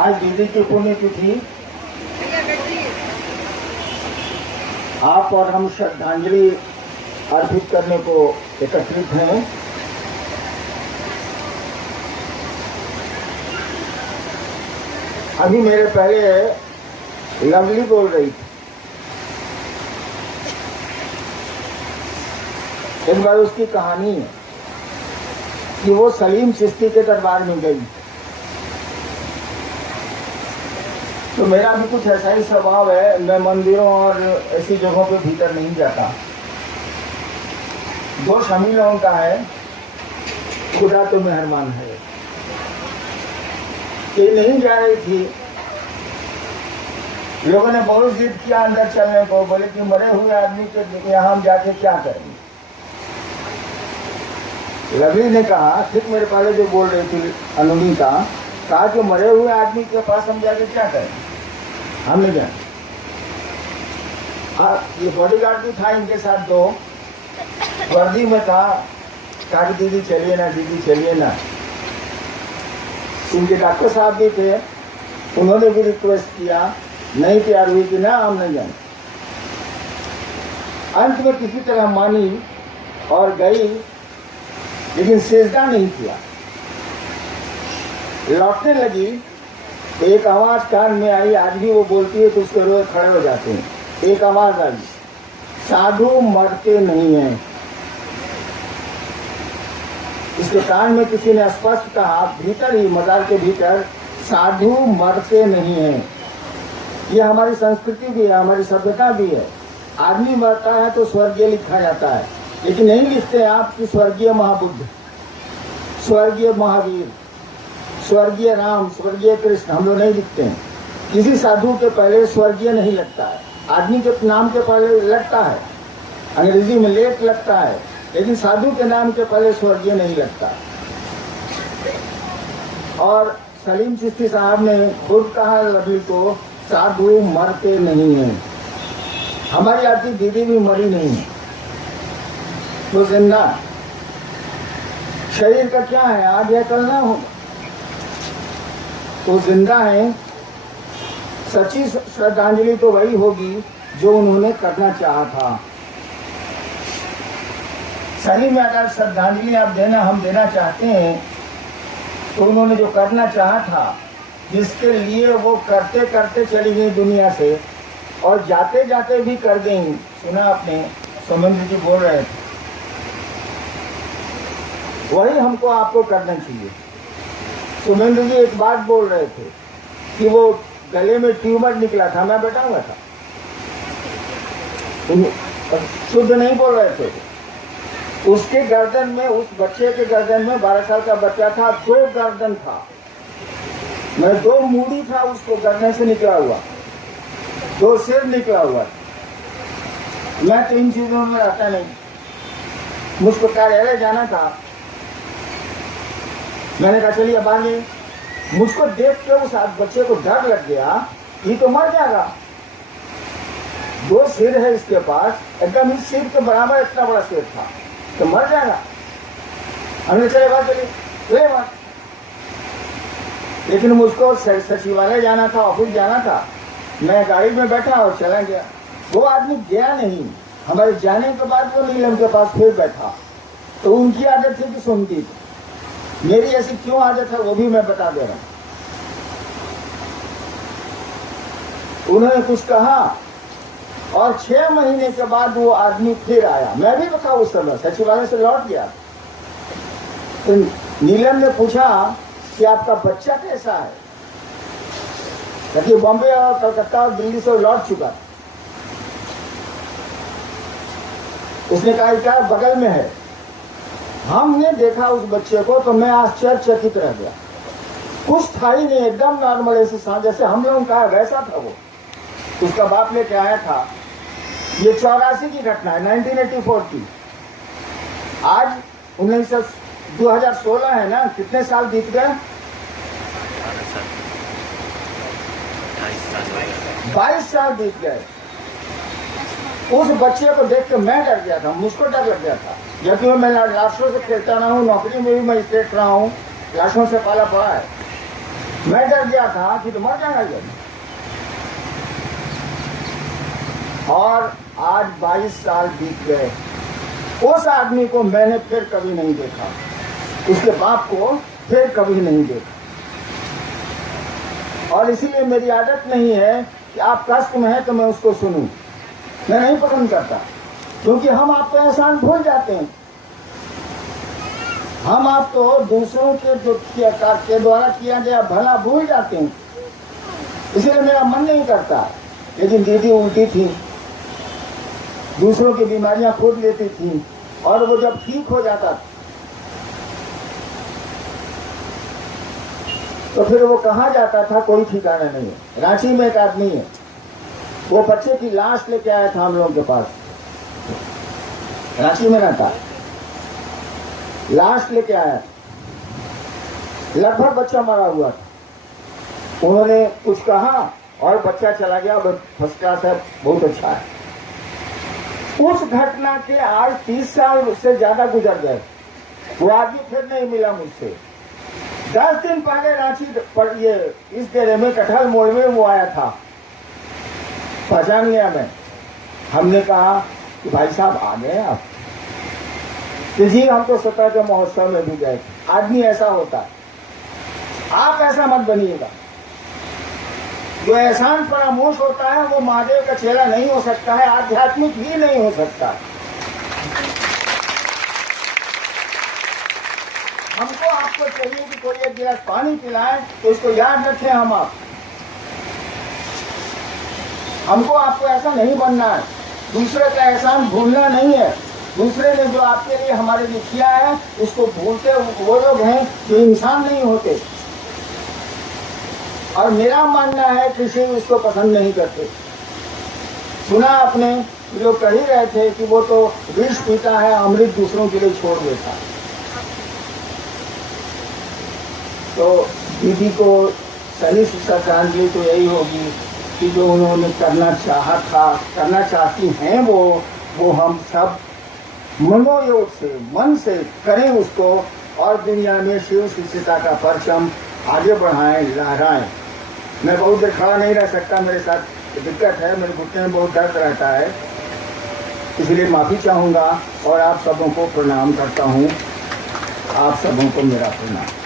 आज दीदी की पुण्यतिथि, आप और हम श्रद्धांजलि अर्पित करने को एकत्रित हैं। अभी मेरे पहले लवली बोल रही थी, एक बार उसकी कहानी है कि वो सलीम चिश्ती के दरबार में गई। तो मेरा भी कुछ ऐसा ही स्वभाव है, मैं मंदिरों और ऐसी जगहों पे भीतर नहीं जाता। दोष हम ही लोगों का है, खुदा तो मेहरबान है। ये नहीं जा रही थी, लोगों ने बहुत जिद किया अंदर चलने को, बोले कि मरे हुए आदमी के यहाँ हम जाके क्या करेंगे। लवली ने कहा, ठीक मेरे पहले जो बोल रही थी अनुनीता, कहा कि मरे हुए आदमी के पास हम जाके क्या करें, हम नहीं जाए। ये बॉडीगार्ड भी था इनके साथ, दो वर्दी में था। कहा कि दीदी चलिए ना, दीदी चलिए ना। इनके डॉक्टर साहब भी थे, उन्होंने भी रिक्वेस्ट किया, नहीं तैयार हुई कि ना हम नहीं जाए। अंत में किसी तरह मानी और गई, लेकिन सेजदा नहीं किया। लौटने लगी तो एक आवाज कान में आई, आज भी वो बोलती है तो उसके रोए खड़े हो जाते हैं। एक आवाज आई, साधु मरते नहीं हैं। इसके कान में किसी ने स्पष्ट कहा, भीतर ही मजार के भीतर, साधु मरते नहीं हैं। ये हमारी संस्कृति भी है, हमारी सभ्यता भी है। आदमी मरता है तो स्वर्गीय लिखा जाता है, लेकिन नहीं लिखते आप कि स्वर्गीय महाबुद्ध, स्वर्गीय महावीर, स्वर्गीय राम, स्वर्गीय कृष्ण, हम लोग नहीं लिखते हैं। किसी साधु के पहले स्वर्गीय नहीं लगता है, आदमी के नाम के पहले लगता है, अंग्रेजी में लेट लगता है, लेकिन साधु के नाम के पहले स्वर्गीय नहीं लगता। और सलीम चिश्ती साहब ने खुद कहा लवली को, साधु मरते नहीं हैं। हमारी आती दीदी भी मरी नहीं है, तो जिंदा। शरीर का क्या है, आज या कल ना होगा, तो जिंदा है। सच्ची श्रद्धांजलि तो वही होगी जो उन्होंने करना चाहा था। सही में अगर श्रद्धांजलि आप देना, हम देना चाहते हैं, तो उन्होंने जो करना चाहा था, जिसके लिए वो करते करते चली गई दुनिया से, और जाते जाते भी कर गई। सुना आपने, सोमेंद्र जी बोल रहे थे, वही हमको आपको करना चाहिए। सोमेंद्र जी एक बात बोल रहे थे कि वो गले में ट्यूमर निकला था, मैं बताऊंगा था, शुद्ध नहीं बोल रहे थे। उसके गर्दन में, उस बच्चे के गर्दन में, 12 साल का बच्चा था, 2 गर्दन था, मैं 2 मूड़ी था उसको गर्दन से निकला हुआ, 2 सिर निकला हुआ। मैं तो इन चीजों में रहता नहीं, मुझको कार्यालय जाना था, मैंने कहा चलिए बांधिए। मुझको देख के उस बच्चे को डर लग गया, ये तो मर जाएगा, 2 सिर है इसके पास, एकदम इस सिर के बराबर इतना बड़ा सिर था, तो मर जाएगा। हमने चले बात चलिए ले बात। लेकिन मुझको सचिवालय जाना था, ऑफिस जाना था, मैं गाड़ी में बैठा और चला गया। वो आदमी गया नहीं, हमारे जाने के बाद वो नीलम के पास फिर बैठा। तो उनकी आदत थी कि सुनती थी, मेरी ऐसी क्यों आदत है वो भी मैं बता दे रहा हूं। उन्होंने कुछ कहा और 6 महीने के बाद वो आदमी फिर आया। मैं भी बता उस समय सचिवालय से लौट गया। तो नीलम ने पूछा कि आपका बच्चा कैसा है, क्योंकि बॉम्बे और कलकत्ता और दिल्ली से लौट चुका। उसने कहा क्या बगल में है। हमने देखा उस बच्चे को तो मैं आश्चर्यचकित रह गया, कुछ था ही नहीं, एकदम नॉर्मल, ऐसे जैसे हम लोगों का वैसा था वो। उसका बाप लेके आया था। ये 84 की घटना है, 1984 की। आज 2016 है ना, कितने साल बीत गए, 22 साल बीत गए। उस बच्चे को देख के मैं डर गया था, मुझको डर लग गया था, जबकि मैं लाशों से खेलता रहा हूँ, नौकरी में भी मैं स्टेट रहा हूँ, लाशों से पाला पड़ा है। मैं डर गया था कि तो मर जाएगा ये। और आज 22 साल बीत गए, उस आदमी को मैंने फिर कभी नहीं देखा, उसके बाप को फिर कभी नहीं देखा। और इसीलिए मेरी आदत नहीं है कि आप कष्ट में हैं तो मैं उसको सुनूं, मैं नहीं पसंद करता, क्योंकि हम आपको एहसान भूल जाते हैं। हम आपको दूसरों के द्वारा किया गया भला भूल जाते हैं, इसलिए मेरा मन नहीं करता। लेकिन दीदी उल्टी थी, दूसरों की बीमारियां खोद लेती थी, और वो जब ठीक हो जाता तो फिर वो कहाँ जाता था कोई ठिकाना नहीं है। रांची में एक आदमी है, वो बच्चे की लाश लेके आया था हम लोगों के पास, रांची में रहता, लाश लेके आया, लगभग बच्चा मरा हुआ था। उन्होंने कुछ कहा और बच्चा चला गया, फर्स्ट क्लास है, बहुत अच्छा है। उस घटना के आज 30 साल से ज्यादा गुजर गए, वो आदमी फिर नहीं मिला मुझसे। 10 दिन पहले रांची पर ये इस डेरे में कटहल मोड़ में वो आया था, पहचान गया मैं। हमने कहा कि भाई साहब आ गए आप? तो जी हम तो 17 के महोत्सव में भी गए। आदमी ऐसा होता है, आप ऐसा मत बनिएगा। जो एहसान फरामोश होता है वो महादेव का चेला नहीं हो सकता है, आध्यात्मिक भी नहीं हो सकता। हमको आपको चाहिए कि कोई एक गिलास पानी पिलाए तो इसको याद रखें हम आप। हमको आपको ऐसा नहीं बनना है, दूसरे का एहसान भूलना नहीं है। दूसरे ने जो आपके लिए हमारे लिए किया है उसको भूलते वो लोग हैं जो इंसान नहीं होते। और मेरा मानना है कि शिव इसको पसंद नहीं करते। सुना आपने जो कह ही रहे थे कि वो तो विष पीता है, अमृत दूसरों के लिए छोड़ देता। तो दीदी को सही शिक्षा श्रद्धांजलि तो यही होगी कि जो उन्होंने करना चाहा था, करना चाहती हैं वो हम सब मनोयोग से, मन से करें उसको, और दुनिया में शिव शिष्यता का परचम आगे बढ़ाएं, लहराएं। मैं बहुत देर खड़ा नहीं रह सकता, मेरे साथ दिक्कत है, मेरे घुटने में बहुत दर्द रहता है, इसलिए माफी चाहूंगा और आप सबों को प्रणाम करता हूं। आप सबों को मेरा प्रणाम।